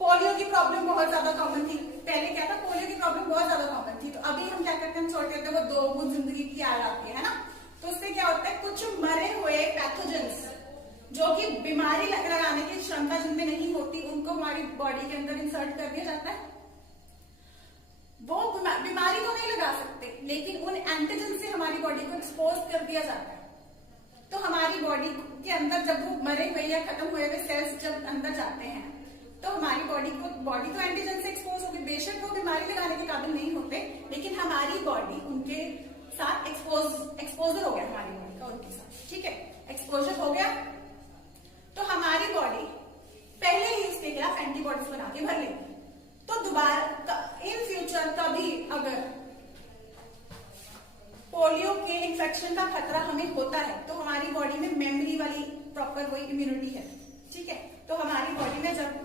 पोलियो की प्रॉब्लम बहुत ज्यादा कॉमन थी. पहले क्या था, पोलियो की प्रॉब्लम बहुत ज्यादा कॉमन थी. तो अभी हम क्या करते हैं, छोटे होते वो 2 गुण जिंदगी की याद आती है ना. तो उससे क्या होता है, कुछ मरे हुए पैथोजेंस जो कि बीमारी लगाने की क्षमता जिनमें नहीं होती उनको हमारी बॉडी के अंदर इंसर्ट कर दिया जाता है. वो बीमारी को नहीं लगा सकते, लेकिन उन एंटीजन से हमारी बॉडी को एक्सपोज कर दिया जाता है. तो हमारी बॉडी के अंदर जब वो मरे हुए या खत्म हुए हुए सेल्स जब अंदर जाते हैं तो हमारी बॉडी तो एंटीजन से एक्सपोज होगी. बेशक वो बीमारी लगाने के काबिल नहीं होते, लेकिन हमारी बॉडी उनके साथ एक्सपोजर हो गया, हमारी बॉडी का उनके साथ. ठीक है, एक्सपोजर हो गया तो हमारी बॉडी पहले ही उसके खिलाफ एंटीबॉडीज बना के भर लेगी. तो दोबारा इन फ्यूचर कभी अगर पोलियो के इन्फेक्शन का खतरा हमें होता है तो हमारी बॉडी में मेमोरी वाली प्रॉपर वही इम्यूनिटी है. ठीक है, तो हमारी बॉडी में जब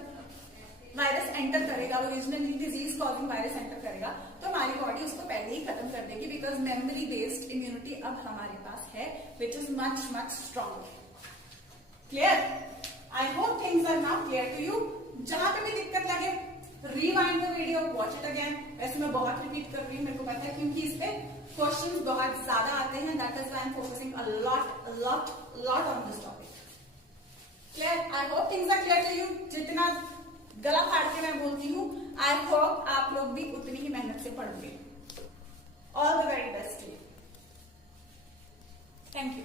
वायरस एंटर करेगा, originally disease causing virus enter करेगा, तो हमारी बॉडी उसको पहले ही खत्म कर देगी, बिकॉज मेमोरी बेस्ड इम्यूनिटी अब हमारे पास है, which is much much strong. Clear? I hope things are now clear to you. जहां पे भी दिक्कत लगे rewind the video, watch it again. वैसे मैं बहुत रिपीट कर रही हूँ, मेरे को पता है, क्योंकि इस पे क्वेश्चंस बहुत ज्यादा आते हैं. That is why I am focusing a lot on this topic. Clear? I hope things are clear to you. जितना गला फाड़ के मैं बोलती हूँ, आई होप आप लोग भी उतनी ही मेहनत से पढ़ोगे। All the very best. Thank you.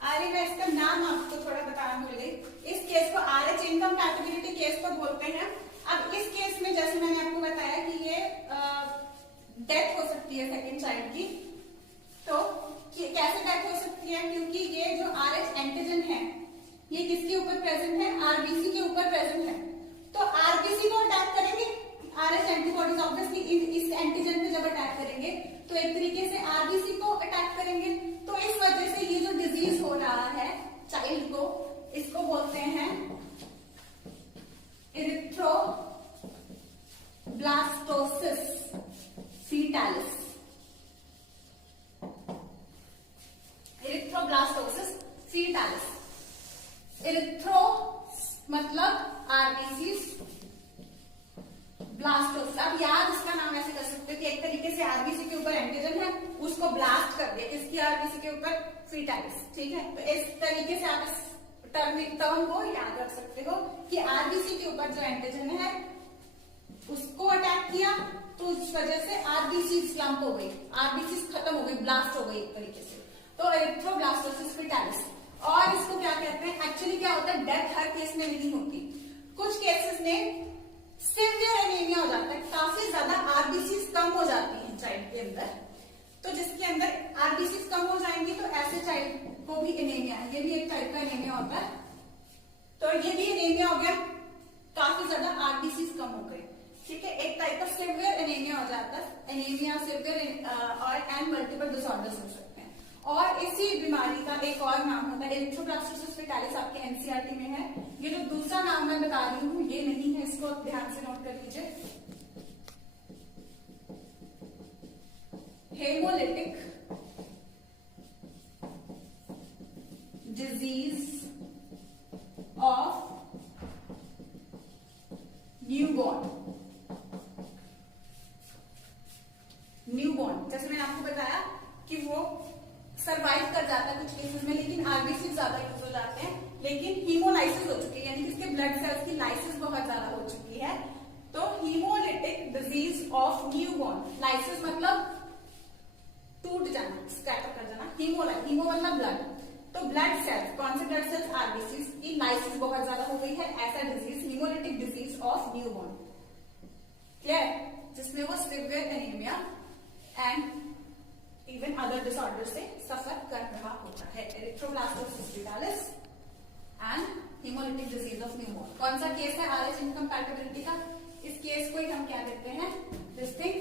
आगे मैं इसका नाम आपको थोड़ा बताना भूल गई। इस केस को RH इनकम्पैटिबिलिटी केस को बोलते हैं। अब इस केस में जैसे मैंने आपको बताया कि ये डेथ हो सकती है सेकेंड चाइल्ड की। तो कैसे डेथ हो सकती है? क्योंकि ये जो RH एंटीजन है ये किसके ऊपर प्रेजेंट है? RBC के ऊपर प्रेजेंट है। तो RBC को अटैक करेंगे RH एंटीबॉडीज ऑब्वियसली इस एंटीजन पे जब अटैक करेंगे तो एक तरीके से RBC को अटैक करेंगे। तो इस वजह से ये जो डिजीज हो रहा है चाइल्ड को, इसको बोलते हैं erythroblastosis fetalis. Erythroblastosis fetalis. Erythro मतलब RBCs, ब्लास्टोसिस। अब याद इसका नाम ऐसे कर सकते हो कि एक तरीके से RBC के ऊपर एंटीजन है, उसको ब्लास्ट कर दिया किसकी? RBC के ऊपर, फीटालिस। ठीक है, तो इस तरीके से आप इस टर्म को याद रख सकते हो कि RBC के ऊपर जो एंटीजन है उसको अटैक किया तो उस वजह से RBC स्लम्प हो गई, RBC खत्म हो गई, ब्लास्ट हो गई एक तरीके से। तो इरिथ्रोब्लास्टोसिस फीटालिस। और इसको क्या कहते हैं? एक्चुअली क्या होता है, डेथ हर केस में नहीं होती, कुछ केसेस में सिवियर एनीमिया हो जाता है, काफी ज्यादा RBCs कम हो जाती हैं चाइल्ड के अंदर। तो जिसके अंदर RBCs कम हो जाएंगी तो ऐसे चाइल्ड को भी एनीमिया, ये भी एक टाइप का एनीमिया होता है। तो ये भी एनीमिया हो गया, काफी ज्यादा RBCs कम हो गए। ठीक है, एक टाइप का सिवियर एनीमिया हो जाता है। एनीमिया, सिवियर और एंड मल्टीपल डिसऑर्डर्स हो सकते हैं। और इसी बीमारी का एक और नाम होता है इरिथ्रोब्लास्टोसिस फीटालिस, आपके NCERT में है। ये जो दूसरा नाम मैं बता रही हूँ ये नहीं है, इसको ध्यान से नोट कर लीजिए। Haemolytic disease of newborn. Newborn जैसे मैंने आपको बताया कि वो सरवाइव कर जाता है कुछ केसेस में, लेकिन RBC ज्यादा यूज हो जाते हैं, लेकिन हीमोलाइसिस हो चुकी है, यानी कि इसके ब्लड सेल्स की लाइसिस बहुत ज्यादा हो चुकी है। तो haemolytic disease of newborn, lysis मतलब टूट जाना, स्कैटर कर जाना, हीमो मतलब ब्लड। तो ब्लड सेल्स, कौन से ब्लड सेल्स? RBCs की लाइसिस बहुत ज्यादा हो गई है, ऐसा disease haemolytic disease of newborn. Clear? जिसमें वो severe anaemia and even other disorder से सफर कर रहा होता है। Erythroblastosis fetalis and haemolytic disease of newborn. कौन सा केस है RH इनकम्पैटिबिलिटी का? इस केस को ही हम क्या कहते हैं? This thing,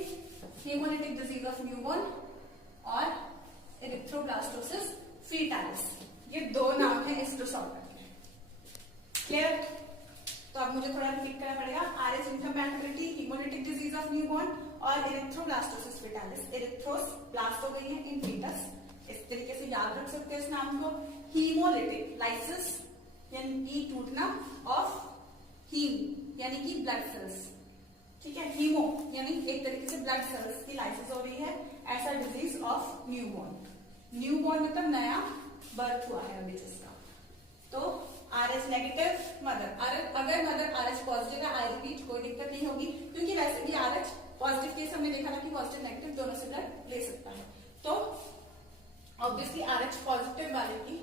haemolytic disease of newborn और इरिथ्रोब्लास्टोसिस फीटालिस। ये दो नाम है इस डिसऑर्डर के। क्लियर? तो अब मुझे थोड़ा रिपीट करना पड़ेगा। RH incompatibility, haemolytic disease of newborn और इरिथ्रोब्लास्टोसिस फीटालिस। इरिथ्रोस ब्लास्ट हो गई है इन फीटस, इस तरीके से याद रख सकते हैं इस नाम को। हीमोलिटिक, लाइसिस यानी कि टूटना, ऑफ हीम यानी कि ब्लड सेल्स। ठीक है, हीमो यानी एक तरीके से ब्लड सेल्स की लाइसिस हो रही है, ऐसा डिजीज ऑफ न्यूबॉर्न। न्यूबॉर्न मतलब नया बर्थ हुआ है अभी जिसका। तो RH नेगेटिव मदर, अगर मदर RH पॉजिटिव है, आई रिपीट, कोई दिक्कत नहीं होगी, क्योंकि वैसे भी RH पॉजिटिव केस हमने देखा था कि पॉजिटिव नेगेटिव दोनों से ब्लड ले सकता है। तो ऑब्वियसली RH पॉजिटिव वाले की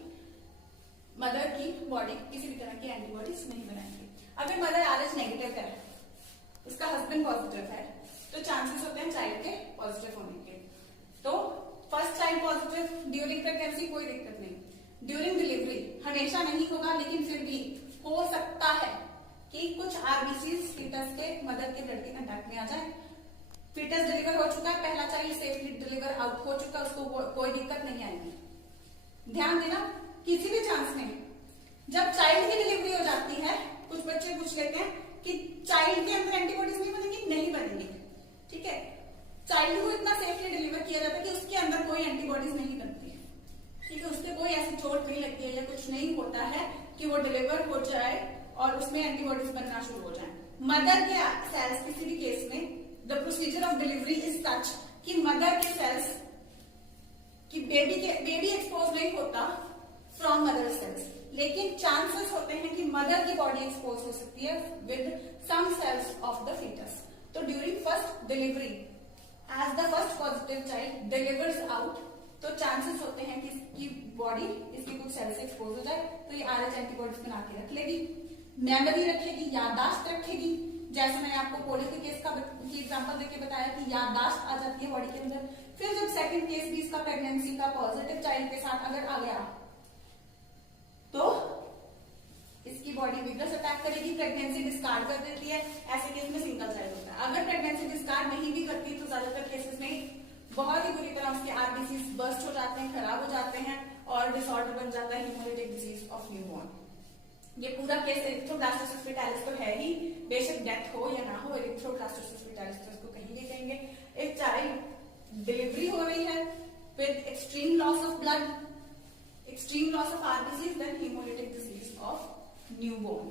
मदर की बॉडी किसी भी तरह की एंटीबॉडीज नहीं बनाएंगे। अगर मदर RH नेगेटिव है, उसका हस्बैंड पॉजिटिव है, तो चांसेस होते हैं चाइल्ड के पॉजिटिव होने के। तो first child positive during pregnancy कोई दिक्कत नहीं, ड्यूरिंग डिलीवरी हमेशा नहीं होगा, लेकिन फिर भी हो सकता है कि कुछ RBCs फीटस के मदर के ब्लड के कंटेक्ट में आ जाए। फीटस डिलीवर हो चुका है, पहला चाइल्ड सेफली डिलीवर आउट हो चुका, उसको कोई दिक्कत नहीं आएगी। ध्यान देना, किसी भी चांस में जब चाइल्ड की डिलीवरी हो जाती है, कुछ बच्चे पूछ लेते हैं कि चाइल्ड के अंदर एंटीबॉडीज नहीं बनेंगी, नहीं बनेंगी। ठीक है, चाइल्ड को इतना सेफली डिलीवर किया जाता है कि उसके अंदर कोई एंटीबॉडीज नहीं बनती है। ठीक है, उससे कोई ऐसी चोट नहीं लगती है या कुछ नहीं होता है कि वो डिलीवर हो जाए और उसमें एंटीबॉडीज बनना शुरू हो जाए। मदर के सेल्स किसी भी केस में the procedure of delivery is such कि मदर के सेल्स कि बेबी एक्सपोज नहीं होता, फ्रॉम मदर सेल्स, लेकिन चांसेस होते हैं कि मदर की बॉडी एक्सपोज हो सकती है with some cells of the fetus. तो during first delivery as the first positive child delivers out, तो चांसेस होते हैं कि इसकी बॉडी इसकी कुछ सेल से एक्सपोज हो जाए, तो ये RH एंटीबॉडीज बना के रख लेगी, मेमोरी रखेगी, याददाश्त रखेगी। जैसे मैंने आपको पोलियो के केस का एग्जांपल देके बताया कि याददाश्त आ जाती है बॉडी के अंदर। फिर जब सेकंड केस भी इसका प्रेगनेंसी का पॉजिटिव चाइल्ड के साथ अगर आ गया तो इसकी बॉडी विगरस अटैक करेगी, प्रेगनेंसी डिस्कार्ड कर देती है। ऐसे केस में सिंगल चाइल्ड होता है। अगर प्रेगनेंसी डिस्कार्ड नहीं भी करती तो ज्यादातर केसेस में बहुत ही बुरी तरह उसके RBCs बर्स्ट हो जाते हैं, खराब हो जाते हैं और डिसऑर्डर बन जाता है हेमोलिटिक डिजीज ऑफ न्यूबॉर्न। ये पूरा केस एरिथ्रोब्लास्टोसिस फेटालिस तो है ही, बेशक डेथ हो या ना हो, एरिथ्रोब्लास्टोसिस फेटालिस तो इसको कहीं भी कहेंगे। एक चाइल्ड डिलीवरी हो रही है with extreme loss of blood, extreme loss of RBCs, then hemolytic disease of newborn.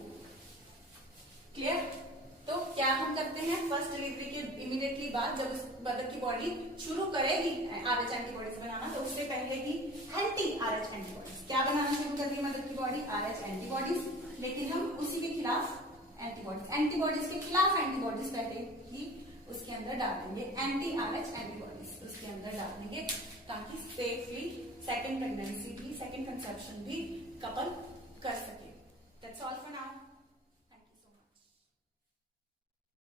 Clear? तो क्या हम करते हैं, फर्स्ट डिलीवरी के इमीडिएटली बाद जब उस मदर की बॉडी शुरू करेगी RH एंटीबॉडीज बनाना, तो उससे पहले ही anti-RH एंटीबॉडीज क्या बनाना शुरू कर रही है मदर की बॉडी, RH एंटीबॉडीज, लेकिन हम उसी के खिलाफ एंटीबॉडीज के खिलाफ एंटीबॉडीज पहले ही उसके अंदर डाल देंगे, anti-RH एंटीबॉडीज उसके अंदर डाल देंगे, ताकि सेफली सेकेंड प्रेगनेंसी भी, सेकेंड कंसेप्शन भी कपल कर सके। That's all for now.